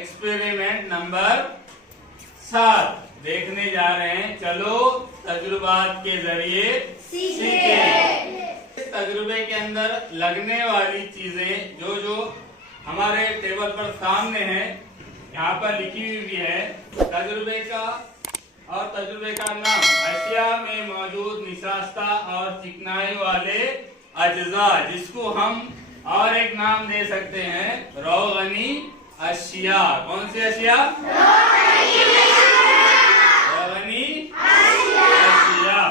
Experiment number 7 देखने जा रहे हैं। चलो तजुर्बात के जरिए सीखें। तजुर्बे के अंदर लगने वाली चीजें जो हमारे टेबल पर सामने है, यहाँ पर लिखी हुई भी है। तजुर्बे का नाम अशिया में मौजूद निशास्ता और चिकनाई वाले अज्जा, जिसको हम और एक नाम दे सकते हैं रोगनी अशिया। कौन सी अशिया? रोगनी अशिया।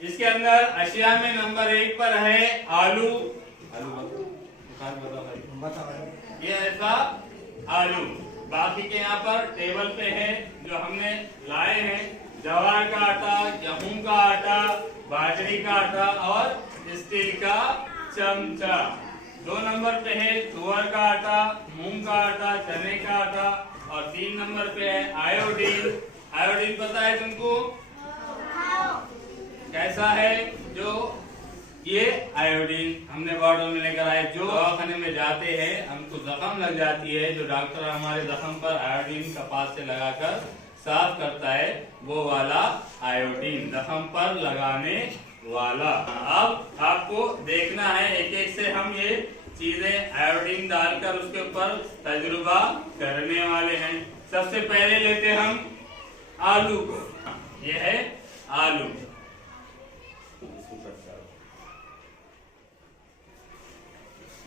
इसके अंदर अशिया में नंबर 1 पर है आलू। ये ऐसा आलू। बाकी के यहाँ पर टेबल पे है जो हमने लाए हैं जवार का आटा, गेहूं का आटा, बाजरी का आटा और स्टील का चमचा। 2 नंबर पे है तुअर का आटा, मूंग का आटा, चने का आटा और 3 नंबर पे है आयोडीन। आयोडीन पता है तुमको कैसा है? जो ये आयोडीन हमने बॉटल में लेकर आए। जो दवाखाने में जाते हैं, हमको जख्म लग जाती है, जो डॉक्टर हमारे जख्म पर आयोडीन कपास से लगाकर साफ करता है, वो वाला आयोडीन जख्म पर लगाने वाला। अब आपको देखना है एक एक से हम ये चीजें आयोडीन डालकर उसके ऊपर तजुर्बा करने वाले हैं। सबसे पहले लेते हम आलू को। ये है आलू।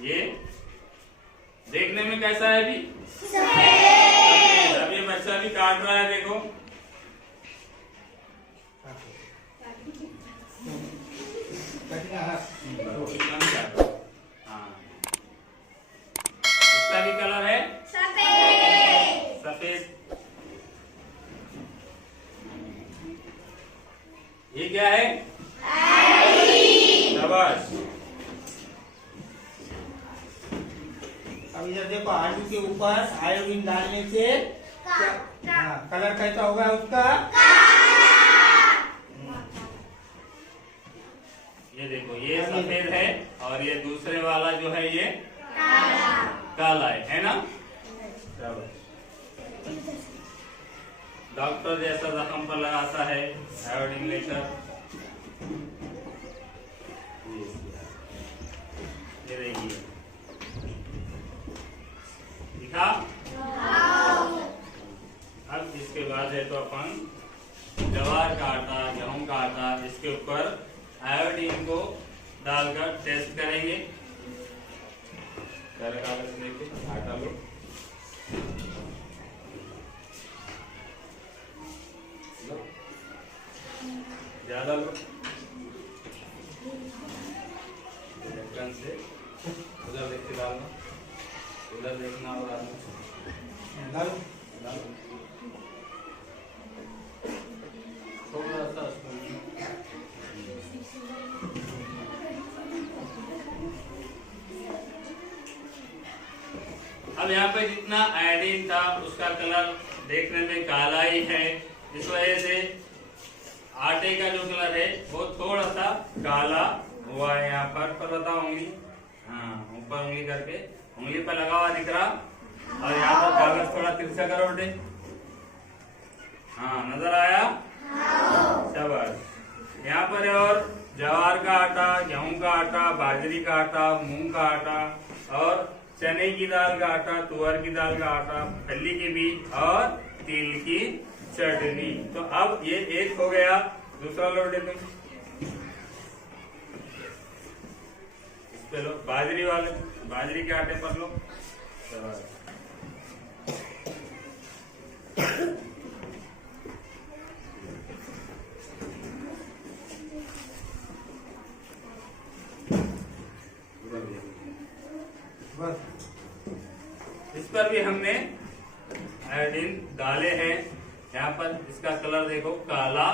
ये देखने में कैसा है अभी? सफेद। अब ये बच्चा भी काट रहा है, देखो। हाँ, इसका भी कलर है सफेद। ये क्या है? शाबाश। अब इधर देखो, आलू के ऊपर आयोडीन डालने से कलर कैसा होगा उसका? ये देखो, ये सफेद है और ये दूसरे वाला जो है ये काला है ना? डॉक्टर जैसा जख्म पर लगाता है आयोडीन लेकर। ये देखिए, दिखा? अब इसके बाद है तो अपन जवार का आटा, गेहूं का आटा, इसके ऊपर आयोडीन को डालकर टेस्ट करेंगे। कागज लेके आटा लो, ज्यादा लो, ढक्कन से उधर देख के डालना, उधर देखना और डालो थोड़ा सा। अब यहाँ पे जितना आयोडीन था उसका कलर देखने में काला ही है। इस वजह से आटे का जो कलर है वो थोड़ा सा काला हुआ है। यहाँ पर बताओ उंगली, हाँ ऊपर उंगली करके, उंगली पर लगा हुआ दिख रहा। और यहाँ पर कागज थोड़ा तिरछा करो बेटे, हाँ नजर आया? शाबाश। यहाँ पर और ज्वार का आटा, गेहूं का आटा, बाजरी का आटा, मूंग का आटा और चने की दाल का आटा, तुअर की दाल का आटा, फली के बीज और तिल की चटनी। तो अब ये एक हो गया। दूसरा लो बेटे तुम, इस पे लो, बाजरी के आटे पर लो। इस पर भी हमने आयोडीन डाले हैं। यहाँ पर इसका कलर देखो काला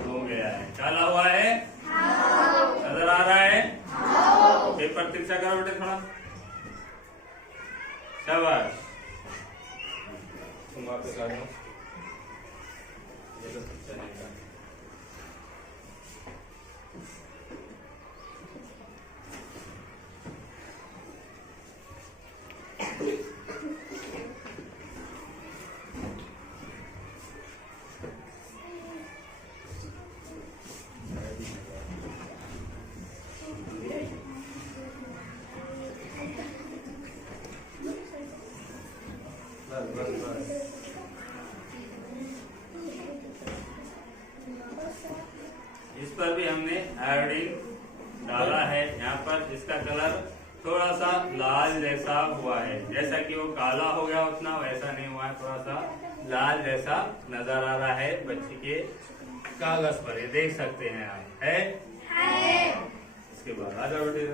हो गया है, काला हुआ है, नजर आ रहा है? पेपर तिरछा करो बेटे थोड़ा, शाबाश। तुम वापस आ जाओ, ये तो चलेगा। पर भी हमने आयोडीन डाला है। यहाँ पर इसका कलर थोड़ा सा लाल जैसा हुआ है, जैसा कि वो काला हो गया उतना वैसा नहीं हुआ है, थोड़ा सा लाल जैसा नजर आ रहा है बच्चे के कागज पर, ये देख सकते हैं आप। है इसके बाद आ जाओ बेटे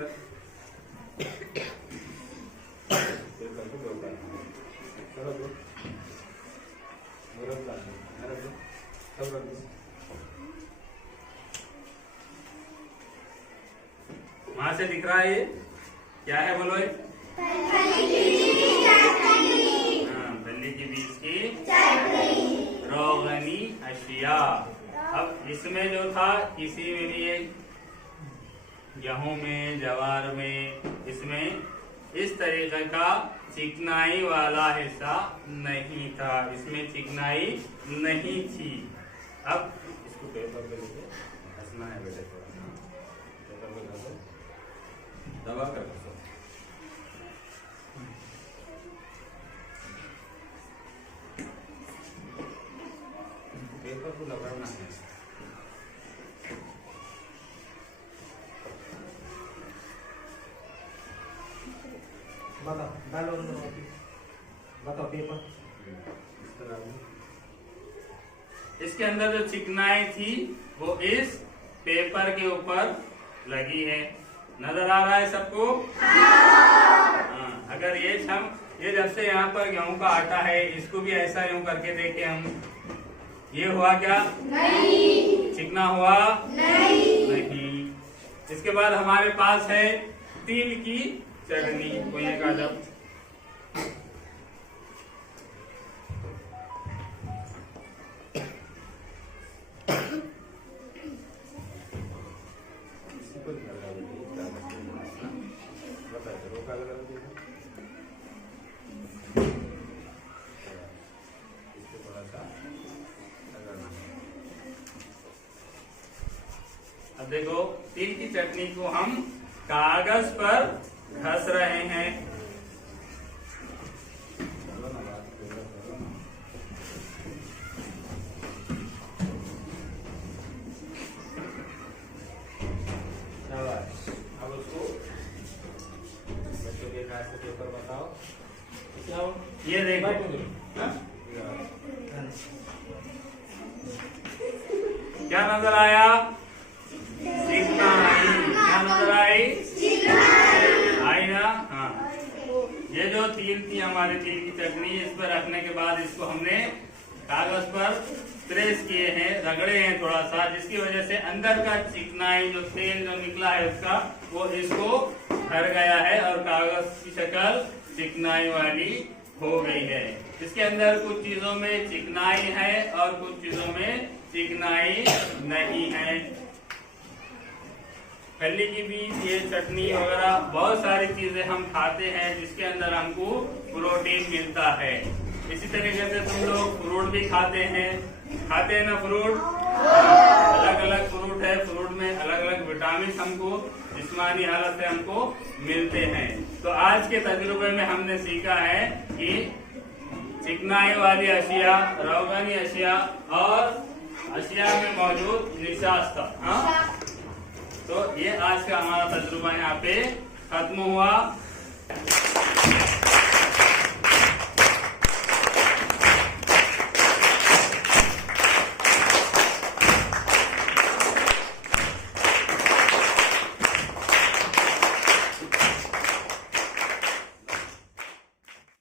वहां से दिख रहा है ये क्या है बोलो? फली के बीज की रोगनी अशिया। अब इसमें जो था किसी में भी गेहूं में, जवार में, इसमें इस तरीके का चिकनाई वाला हिस्सा नहीं था, इसमें चिकनाई नहीं थी। अब इसको पेपर पे लेके हंसना है बेटे, थोड़ा पेपर पे घसो, दबा कर घसो। पेपर को लगाना है। बताओ, डालो बताओ पेपर। इसके अंदर जो चिकनाई थी वो इस पेपर के ऊपर लगी है, नजर आ रहा है सबको? हाँ। अगर ये जब से यहाँ पर गेहूं का आटा है, इसको भी ऐसा यूं करके देखे हम, ये हुआ क्या? नहीं। चिकना हुआ? नहीं। इसके बाद हमारे पास है तिल की चटनी, कुएं का जब अब देखो तिल की चटनी को हम कागज पर घस रहे हैं। अब उसको बच्चों के क्लास के पेपर बताओ क्या हो? ये देखो क्या नजर आया? चिकनाई। क्या नजर आई? आई ना? हाँ। ये जो तिल थी हमारी तिल की चटनी, इस पर रखने के बाद इसको हमने कागज पर प्रेस किए हैं, रगड़े हैं थोड़ा सा, जिसकी वजह से अंदर का चिकनाई जो तेल जो निकला है उसका, वो इसको भर गया है और कागज की शक्ल चिकनाई वाली हो गई है। इसके अंदर कुछ चीजों में चिकनाई है और कुछ चीजों में चिकनाई नहीं है। फली की बीज, ये चटनी वगैरह बहुत सारी चीजें हम खाते हैं जिसके अंदर हमको प्रोटीन मिलता है। इसी तरीके से तुम लोग फ्रूट भी खाते हैं ना फ्रूट? अलग अलग फ्रूट है, फ्रूट में अलग अलग विटामिन हमको जिस्मानी हालत से हमको मिलते हैं। तो आज के तजुर्बे में हमने सीखा है कि चिकनाई वाली अशिया, रोगानी अशिया और अशिया में मौजूद निशास्ता। हाँ, तो ये आज का हमारा तजुर्बा यहाँ पे खत्म हुआ।